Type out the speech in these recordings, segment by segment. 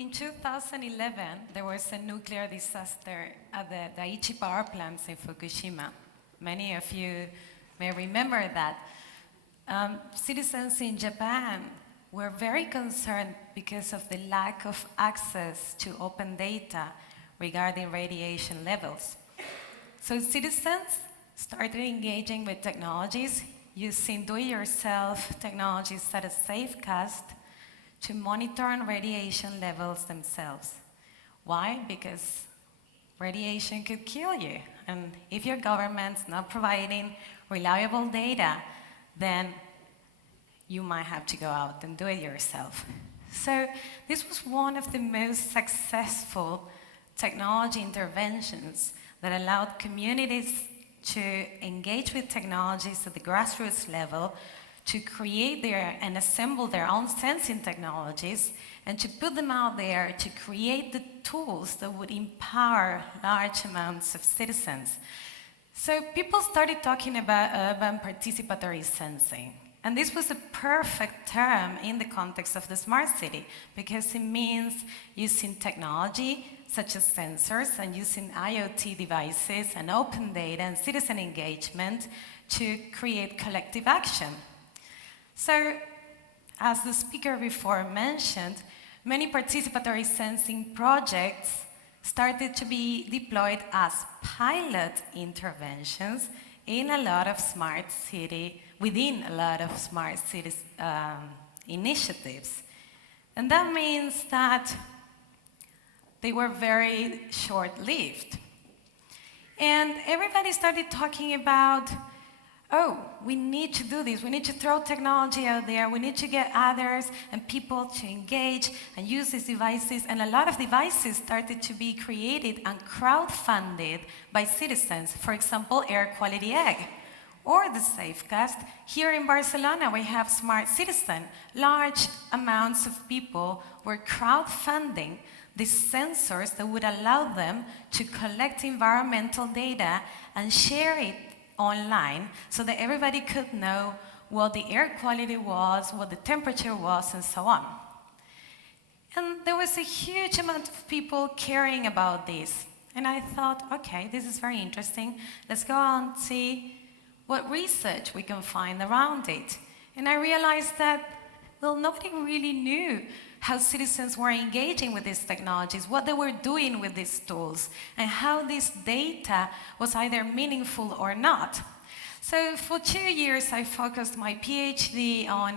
In 2011, there was a nuclear disaster at the Daiichi power plants in Fukushima. Many of you may remember that. Citizens in Japan were very concerned because of the lack of access to open data regarding radiation levels. So citizens started engaging with technologies using do-it-yourself technologies such as Safecast to monitor radiation levels themselves. Why? Because radiation could kill you. And if your government's not providing reliable data, then you might have to go out and do it yourself. So this was one of the most successful technology interventions that allowed communities to engage with technologies at the grassroots level, to create and assemble their own sensing technologies, and to put them out there to create the tools that would empower large amounts of citizens. So people started talking about urban participatory sensing. And this was a perfect term in the context of the smart city, because it means using technology such as sensors and using IoT devices and open data and citizen engagement to create collective action. So, as the speaker before mentioned, many participatory sensing projects started to be deployed as pilot interventions in a lot of within a lot of smart cities initiatives. And that means that they were very short-lived. And everybody started talking about, oh, we need to do this, we need to throw technology out there, we need to get others and people to engage and use these devices. And a lot of devices started to be created and crowdfunded by citizens. For example, Air Quality Egg or the Safecast. Here in Barcelona, we have Smart Citizen. Large amounts of people were crowdfunding these sensors that would allow them to collect environmental data and share it online so that everybody could know what the air quality was, what the temperature was, and so on. And there was a huge amount of people caring about this. And I thought, okay, this is very interesting. Let's go and see what research we can find around it. And I realized that, well, nobody really knew how citizens were engaging with these technologies, what they were doing with these tools, and how this data was either meaningful or not. So for 2 years, I focused my PhD on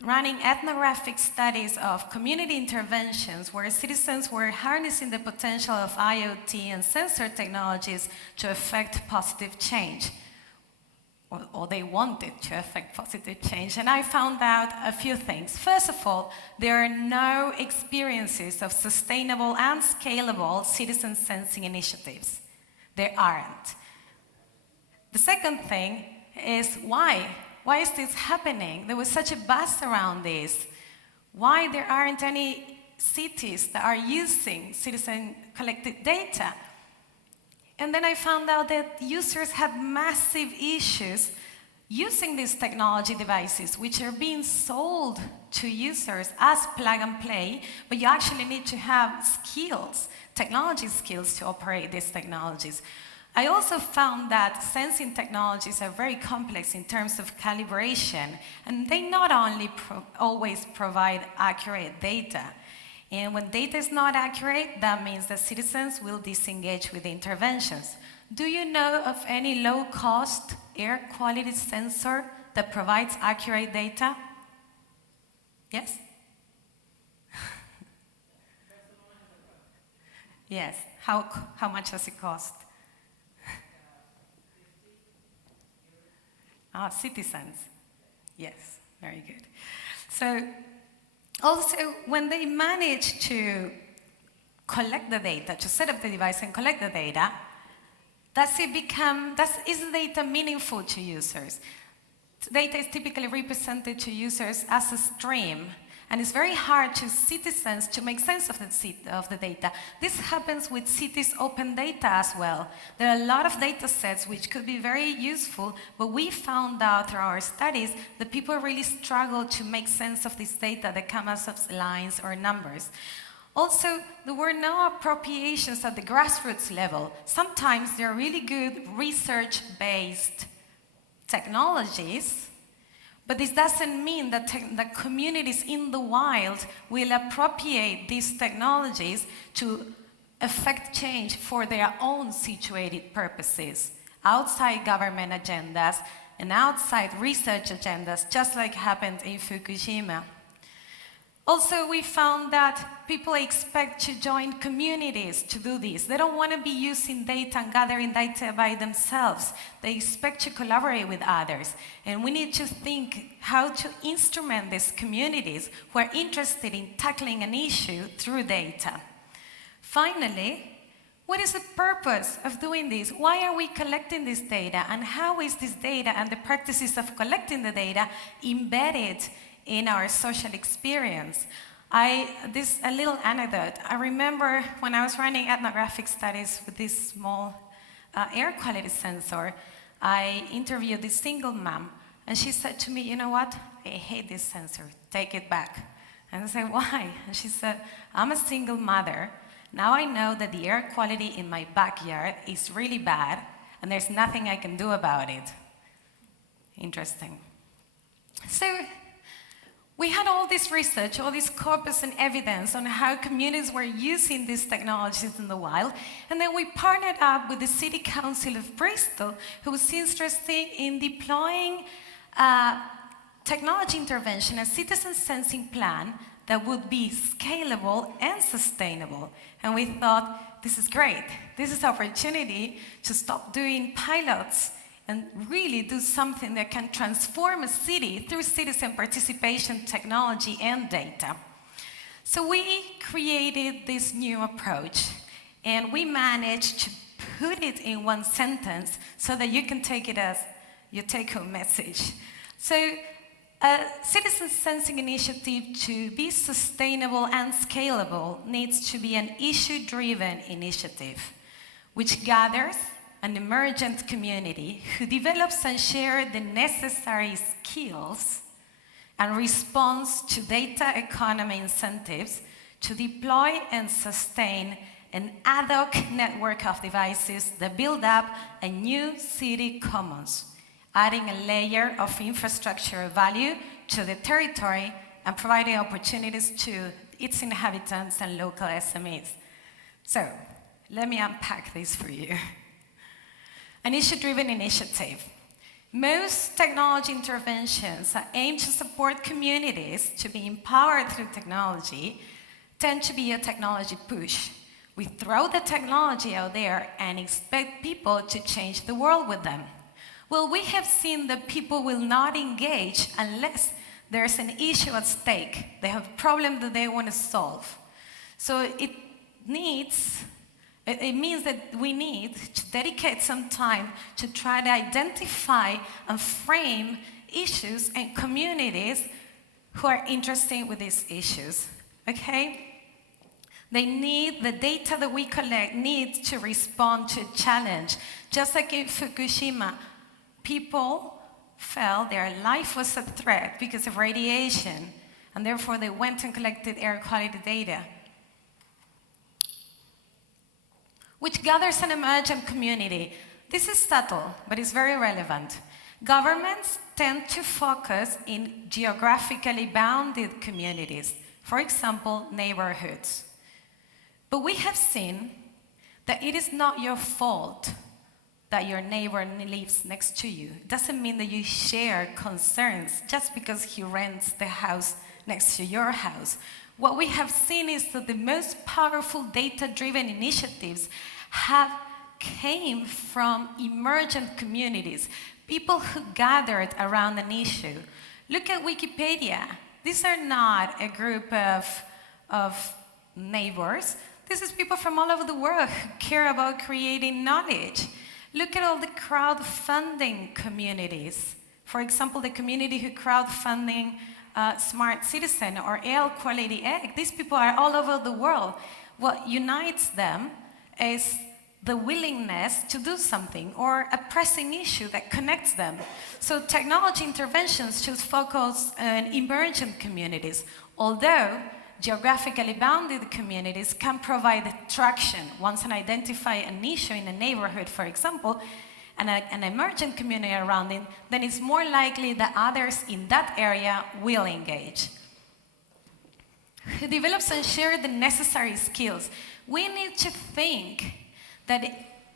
running ethnographic studies of community interventions where citizens were harnessing the potential of IoT and sensor technologies to affect positive change. Or they wanted to affect positive change. And I found out a few things. First of all, there are no experiences of sustainable and scalable citizen sensing initiatives. There aren't. The second thing is why? Why is this happening? There was such a buzz around this. Why there aren't any cities that are using citizen collected data? And then I found out that users had massive issues using these technology devices, which are being sold to users as plug and play, but you actually need to have skills, technology skills to operate these technologies. I also found that sensing technologies are very complex in terms of calibration, and they not only always provide accurate data. And when data is not accurate, that means that citizens will disengage with the interventions. Do you know of any low-cost air quality sensor that provides accurate data? Yes? Yes. How much does it cost? CitiSense. Yes, very good. So, also, when they manage to collect the data, to set up the device and collect the data, is the data meaningful to users? Data is typically represented to users as a stream, and it's very hard to citizens to make sense of the data. This happens with cities' open data as well. There are a lot of data sets which could be very useful, but we found out through our studies that people really struggle to make sense of this data that comes as lines or numbers. Also, there were no appropriations at the grassroots level. Sometimes there are really good research-based technologies, but this doesn't mean that that communities in the wild will appropriate these technologies to affect change for their own situated purposes, outside government agendas and outside research agendas, just like happened in Fukushima. Also, we found that people expect to join communities to do this. They don't want to be using data and gathering data by themselves. They expect to collaborate with others. And we need to think how to instrument these communities who are interested in tackling an issue through data. Finally, what is the purpose of doing this? Why are we collecting this data? And how is this data and the practices of collecting the data embedded in our social experience? A little anecdote. I remember when I was running ethnographic studies with this small air quality sensor, I interviewed this single mom, and she said to me, "You know what? I hate this sensor. Take it back." And I said, "Why?" And she said, "I'm a single mother. Now I know that the air quality in my backyard is really bad, and there's nothing I can do about it." Interesting. So we had all this research, all this corpus and evidence on how communities were using these technologies in the wild, and then we partnered up with the City Council of Bristol, who was interested in deploying technology intervention, a citizen sensing plan that would be scalable and sustainable. And we thought, this is great. This is an opportunity to stop doing pilots and really do something that can transform a city through citizen participation, technology, and data. So we created this new approach, and we managed to put it in one sentence so that you can take it as your take-home message. So a citizen sensing initiative to be sustainable and scalable needs to be an issue-driven initiative, which gathers an emergent community who develops and shares the necessary skills and responds to data economy incentives to deploy and sustain an ad hoc network of devices that build up a new city commons, adding a layer of infrastructure value to the territory and providing opportunities to its inhabitants and local SMEs. So, let me unpack this for you. An issue-driven initiative. Most technology interventions that aim to support communities to be empowered through technology tend to be a technology push. We throw the technology out there and expect people to change the world with them. Well, we have seen that people will not engage unless there's an issue at stake. They have a problem that they want to solve. So it means that we need to dedicate some time to try to identify and frame issues and communities who are interested with these issues, okay? The data that we collect needs to respond to a challenge. Just like in Fukushima, people felt their life was a threat because of radiation, and therefore they went and collected air quality data, which gathers an emergent community. This is subtle, but it's very relevant. Governments tend to focus in geographically bounded communities, for example, neighborhoods. But we have seen that it is not your fault that your neighbor lives next to you. It doesn't mean that you share concerns just because he rents the house next to your house. What we have seen is that the most powerful data-driven initiatives came from emergent communities, people who gathered around an issue. Look at Wikipedia. These are not a group of neighbors. This is people from all over the world who care about creating knowledge. Look at all the crowdfunding communities. For example, the community who crowdfunding Smart Citizen or Air Quality Egg. These people are all over the world. What unites them is the willingness to do something or a pressing issue that connects them. So technology interventions should focus on emergent communities, although geographically bounded communities can provide traction. Once I identify an issue in a neighborhood, for example, and an emergent community around it, then it's more likely that others in that area will engage. Who develops and shares the necessary skills? We need to think that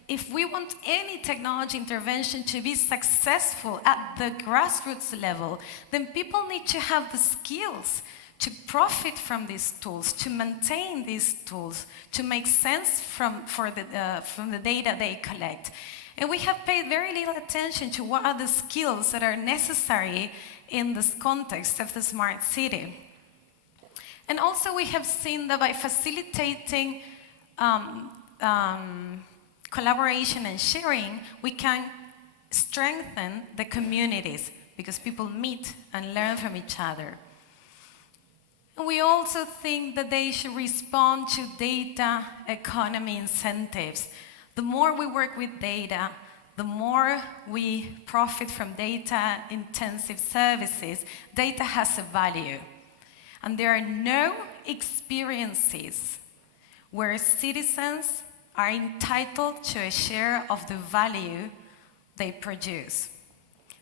if we want any technology intervention to be successful at the grassroots level, then people need to have the skills to profit from these tools, to maintain these tools, to make sense from the data they collect. And we have paid very little attention to what are the skills that are necessary in this context of the smart city. And also we have seen that by facilitating collaboration and sharing, we can strengthen the communities because people meet and learn from each other. And we also think that they should respond to data economy incentives. The more we work with data, the more we profit from data-intensive services. Data has a value. And there are no experiences where citizens are entitled to a share of the value they produce.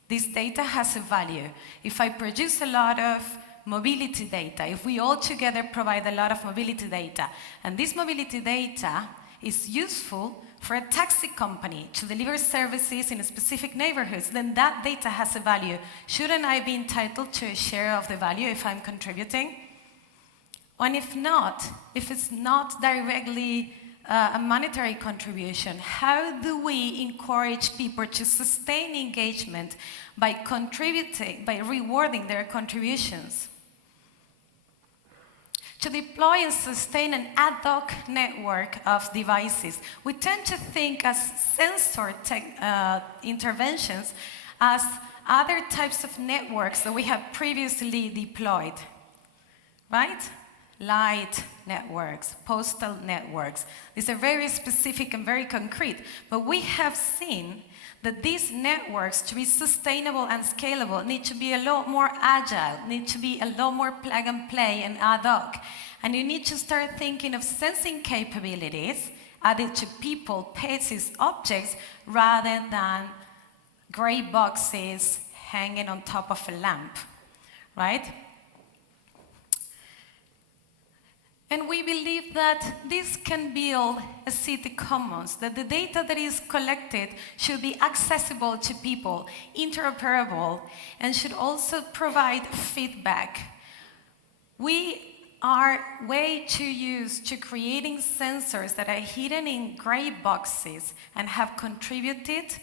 This data has a value. If I produce a lot of mobility data, if we all together provide a lot of mobility data, and this mobility data is useful for a taxi company to deliver services in specific neighborhoods, then that data has a value. Shouldn't I be entitled to a share of the value if I'm contributing? And if not, if it's not directly a monetary contribution, how do we encourage people to sustain engagement by contributing, by rewarding their contributions? To deploy and sustain an ad hoc network of devices, we tend to think as sensor interventions as other types of networks that we have previously deployed, right? Light networks, postal networks. These are very specific and very concrete, but we have seen that these networks, to be sustainable and scalable, need to be a lot more agile, need to be a lot more plug and play and ad hoc. And you need to start thinking of sensing capabilities added to people, places, objects, rather than gray boxes hanging on top of a lamp, right? And we believe that this can build a city commons, that the data that is collected should be accessible to people, interoperable, and should also provide feedback. We are way too used to creating sensors that are hidden in gray boxes and have contributed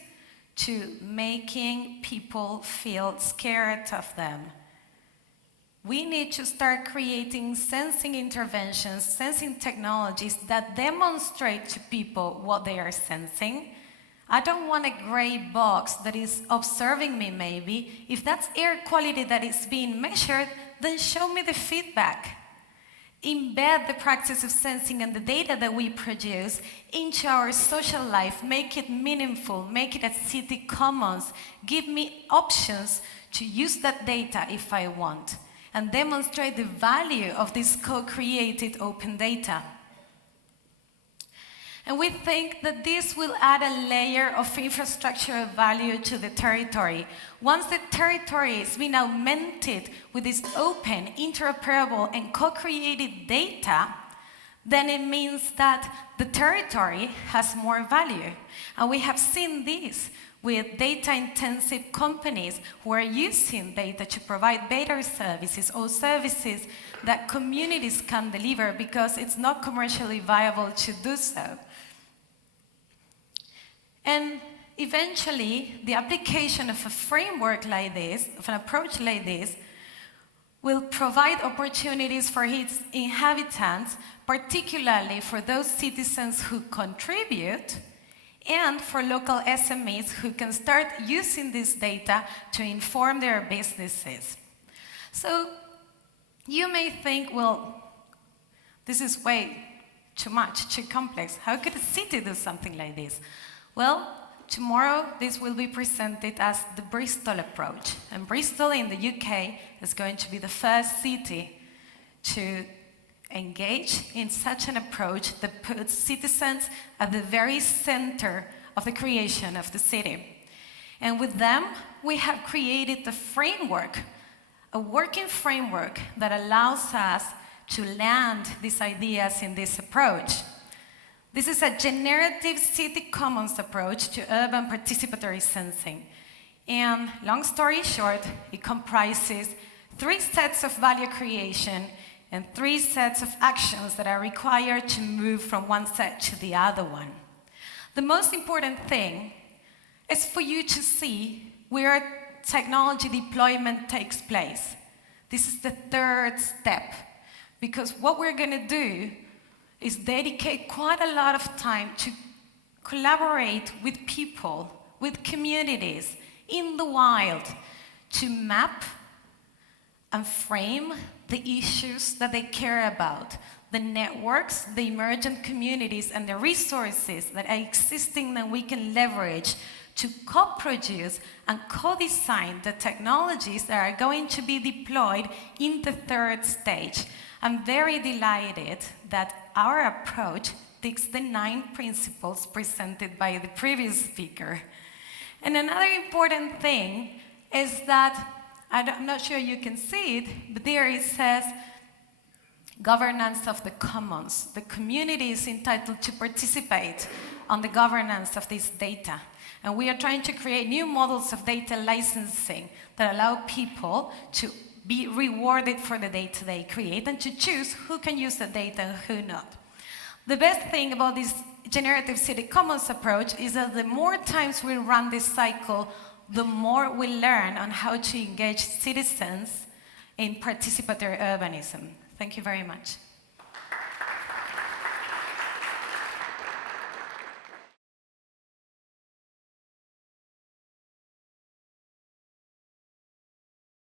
to making people feel scared of them. We need to start creating sensing interventions, sensing technologies that demonstrate to people what they are sensing. I don't want a gray box that is observing me maybe. If that's air quality that is being measured, then show me the feedback. Embed the practice of sensing and the data that we produce into our social life, make it meaningful, make it a city commons, give me options to use that data if I want, and demonstrate the value of this co-created open data. And we think that this will add a layer of infrastructural value to the territory. Once the territory has been augmented with this open, interoperable, and co-created data, then it means that the territory has more value. And we have seen this with data-intensive companies who are using data to provide better services or services that communities can deliver because it's not commercially viable to do so. And eventually, the application of a framework like this, of an approach like this, will provide opportunities for its inhabitants, particularly for those citizens who contribute, and for local SMEs who can start using this data to inform their businesses. So you may think, well, this is way too much, too complex. How could a city do something like this? Well, tomorrow this will be presented as the Bristol Approach. And Bristol in the UK is going to be the first city to engage in such an approach that puts citizens at the very center of the creation of the city. And with them, we have created a framework, a working framework that allows us to land these ideas in this approach. This is a generative city commons approach to urban participatory sensing. And long story short, it comprises 3 sets of value creation and 3 sets of actions that are required to move from one set to the other one. The most important thing is for you to see where technology deployment takes place. This is the 3rd step, because what we're going to do is dedicate quite a lot of time to collaborate with people, with communities in the wild, to map and frame the issues that they care about, the networks, the emergent communities, and the resources that are existing that we can leverage to co-produce and co-design the technologies that are going to be deployed in the 3rd stage. I'm very delighted that our approach takes the 9 principles presented by the previous speaker. And another important thing is that, I'm not sure you can see it, but there it says governance of the commons. The community is entitled to participate on the governance of this data. And we are trying to create new models of data licensing that allow people to be rewarded for the data they create and to choose who can use the data and who not. The best thing about this generative city commons approach is that the more times we run this cycle, the more we learn on how to engage citizens in participatory urbanism. Thank you very much.